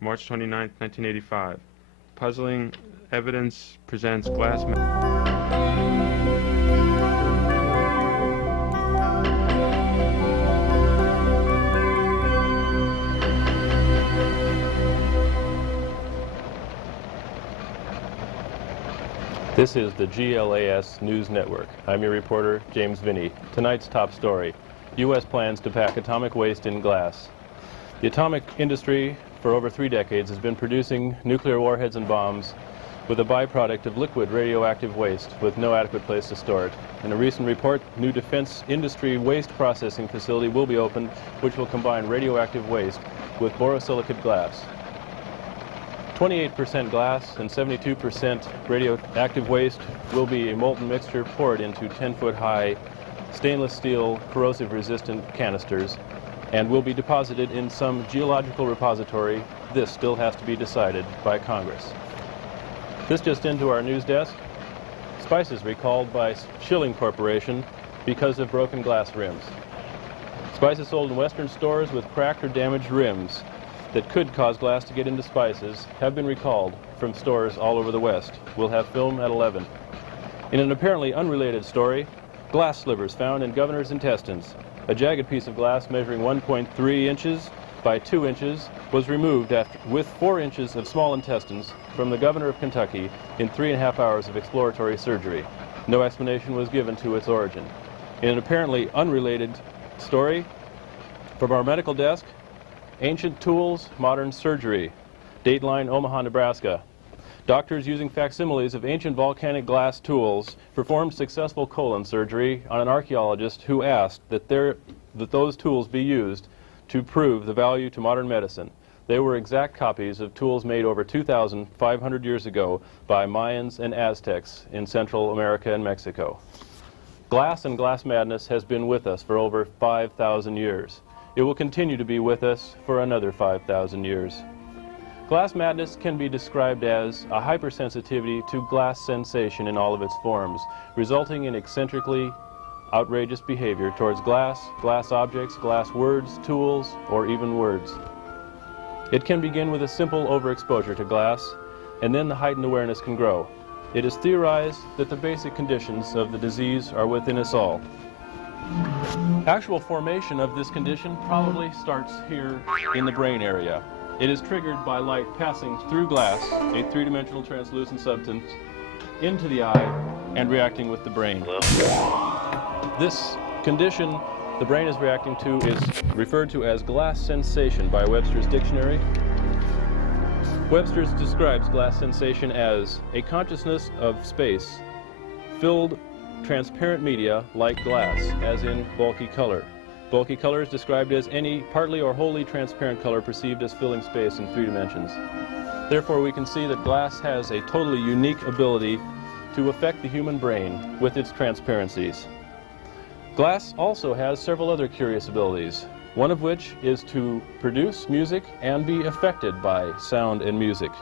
March 29, 1985. Puzzling evidence presents Glassmadness. This is the GLAS News Network. I'm your reporter, James Vinnie. Tonight's top story: U.S. plans to pack atomic waste in glass. The atomic industry for over 3 decades has been producing nuclear warheads and bombs with a byproduct of liquid radioactive waste with no adequate place to store it. In a recent report, new defense industry waste processing facility will be opened, which will combine radioactive waste with borosilicate glass. 28% glass and 72% radioactive waste will be a molten mixture poured into 10-foot-high stainless steel corrosive-resistant canisters and will be deposited in some geological repository. This still has to be decided by Congress. This just into our news desk. Spices recalled by Schilling Corporation because of broken glass rims. Spices sold in Western stores with cracked or damaged rims that could cause glass to get into spices have been recalled from stores all over the West. We'll have film at 11. In an apparently unrelated story, glass slivers found in governor's intestines. A jagged piece of glass measuring 1.3 inches by 2 inches was removed with 4 inches of small intestines from the governor of Kentucky in 3.5 hours of exploratory surgery. No explanation was given to its origin. In an apparently unrelated story from our medical desk, ancient tools, modern surgery. Dateline, Omaha, Nebraska. Doctors using facsimiles of ancient volcanic glass tools performed successful colon surgery on an archaeologist who asked that those tools be used to prove the value to modern medicine. They were exact copies of tools made over 2,500 years ago by Mayans and Aztecs in Central America and Mexico. Glass and Glassmadness has been with us for over 5,000 years. It will continue to be with us for another 5,000 years. Glassmadness can be described as a hypersensitivity to glass sensation in all of its forms, resulting in eccentrically outrageous behavior towards glass, glass objects, glass words, tools, or even words. It can begin with a simple overexposure to glass, and then the heightened awareness can grow. It is theorized that the basic conditions of the disease are within us all. Actual formation of this condition probably starts here in the brain area. It is triggered by light passing through glass, a three-dimensional translucent substance, into the eye and reacting with the brain. This condition the brain is reacting to is referred to as glass sensation by Webster's dictionary. Webster's describes glass sensation as a consciousness of space filled transparent media like glass, as in bulky color. Bulky color is described as any partly or wholly transparent color perceived as filling space in 3 dimensions. Therefore, we can see that glass has a totally unique ability to affect the human brain with its transparencies. Glass also has several other curious abilities, one of which is to produce music and be affected by sound and music.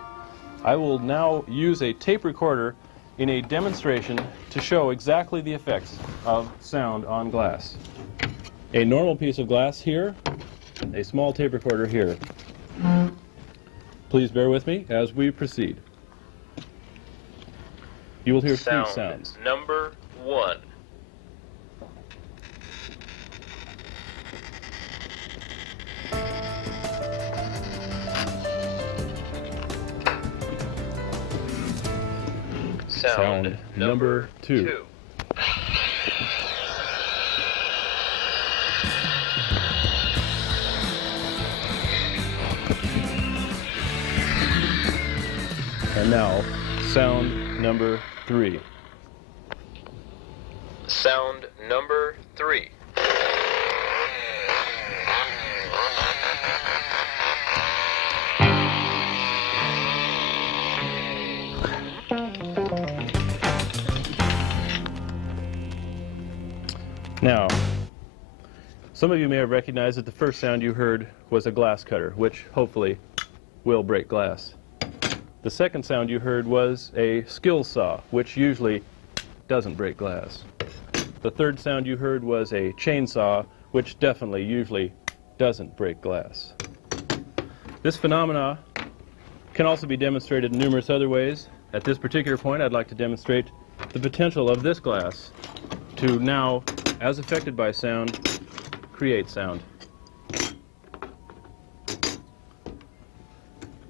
I will now use a tape recorder in a demonstration to show exactly the effects of sound on glass. A normal piece of glass here, a small tape recorder here. Please bear with me as we proceed. You will hear 2 sounds. Number 1. Sound number 2. And now, sound number 3. Sound number 3. Now, some of you may have recognized that the first sound you heard was a glass cutter, which hopefully will break glass. The second sound you heard was a skill saw, which usually doesn't break glass. The third sound you heard was a chainsaw, which definitely usually doesn't break glass. This phenomena can also be demonstrated in numerous other ways. At this particular point, I'd like to demonstrate the potential of this glass to now, as affected by sound, create sound.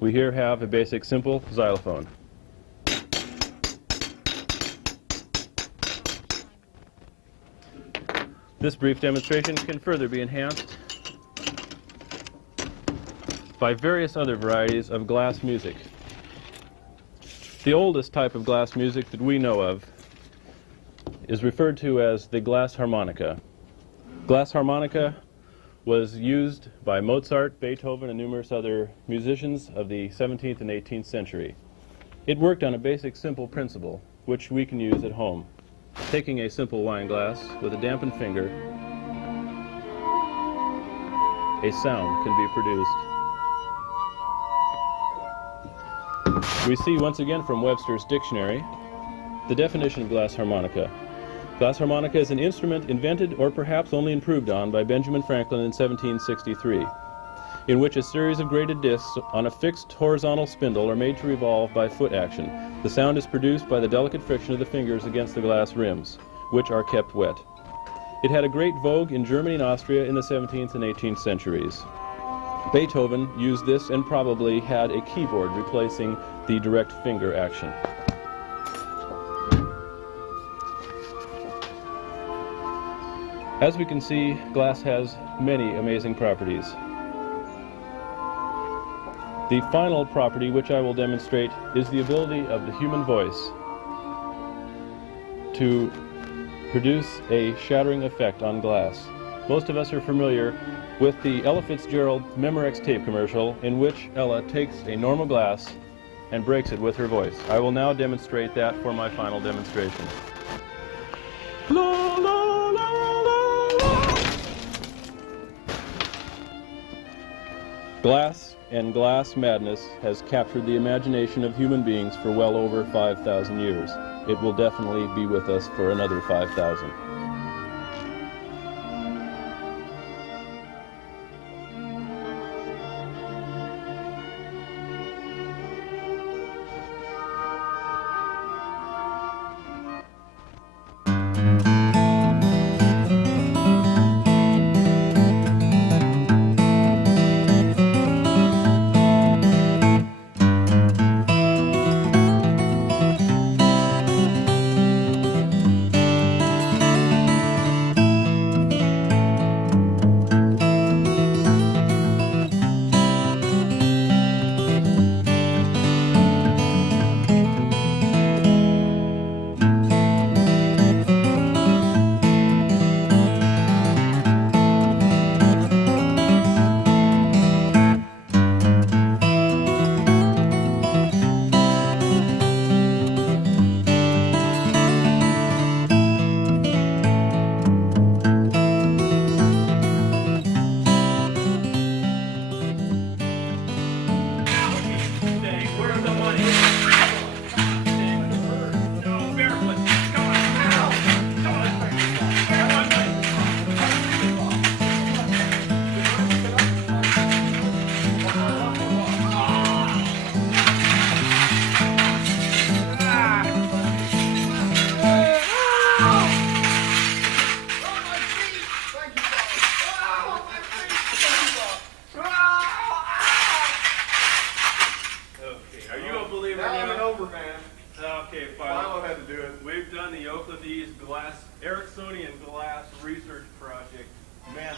We here have a basic, simple xylophone. This brief demonstration can further be enhanced by various other varieties of glass music. The oldest type of glass music that we know of is referred to as the glass harmonica. Glass harmonica was used by Mozart, Beethoven, and numerous other musicians of the 17th and 18th century. It worked on a basic, simple principle, which we can use at home. Taking a simple wine glass with a dampened finger, a sound can be produced. We see once again from Webster's dictionary the definition of glass harmonica. Glass harmonica is an instrument invented or perhaps only improved on by Benjamin Franklin in 1763, in which a series of graded discs on a fixed horizontal spindle are made to revolve by foot action. The sound is produced by the delicate friction of the fingers against the glass rims, which are kept wet. It had a great vogue in Germany and Austria in the 17th and 18th centuries. Beethoven used this and probably had a keyboard replacing the direct finger action. As we can see, glass has many amazing properties. The final property which I will demonstrate is the ability of the human voice to produce a shattering effect on glass. Most of us are familiar with the Ella Fitzgerald Memorex tape commercial in which Ella takes a normal glass and breaks it with her voice. I will now demonstrate that for my final demonstration. La, la, la, la, la. Glass and glass madness has captured the imagination of human beings for well over 5,000 years. It will definitely be with us for another 5,000. Glass Ericksonian glass research project. Man,